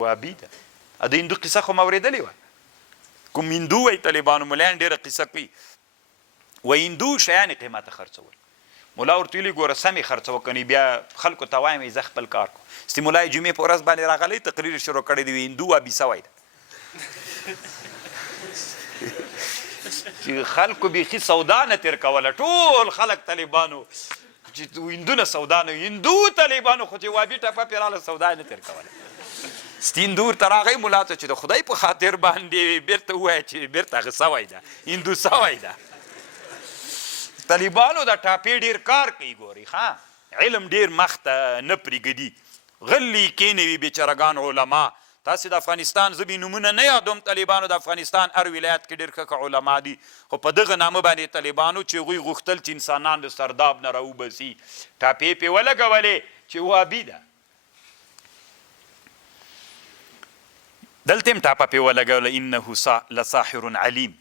وابي ده د هندو قصه خو موریدلې وه کوم هندو وایي طالبانو ملایان ډېره قصه کوي و هندو شیانې قیمته خرڅول ملا ورته ویلي ګوره سمې خرڅوه کنې بیا خلکو ته وایم زه خپل کار کوم ستې ملا یې جمعې په ورځ باندې راغلی تقریر شروع کړی دی هندو وابي سوی ده چې خلکو بیخي سودا نه تېر کوله ټول خلک طالبانو چې هندو نه سودا نه هندو طالبانو خو چې وابي ټپه پرې راله سودا نه تېر کوله ستین دور ته راغی ملا ته چې د خدای په خاطر باندې بیرته ووایه چې بیرته هغه سوی ده هندو سوی ده طالبانو د ټاپې ډېر کار کوي ګوري ښه علم ډېر مخ ته نه پرېږدي غلي کېنې وي بېچارهګان علما تاسې د افغانستان زه بې نومونه نه یادوم طالبانو د افغانستان هر ولایت کې ډېر ښه علما دي خو په دغه نامه باندې طالبانو چې هغوی غوښتل چې انسانان د سرداب نه راوباسي ټاپې پې ولګولې چې وابي ده دلته هم ټاپه پې ولګوله انه لساحر علیم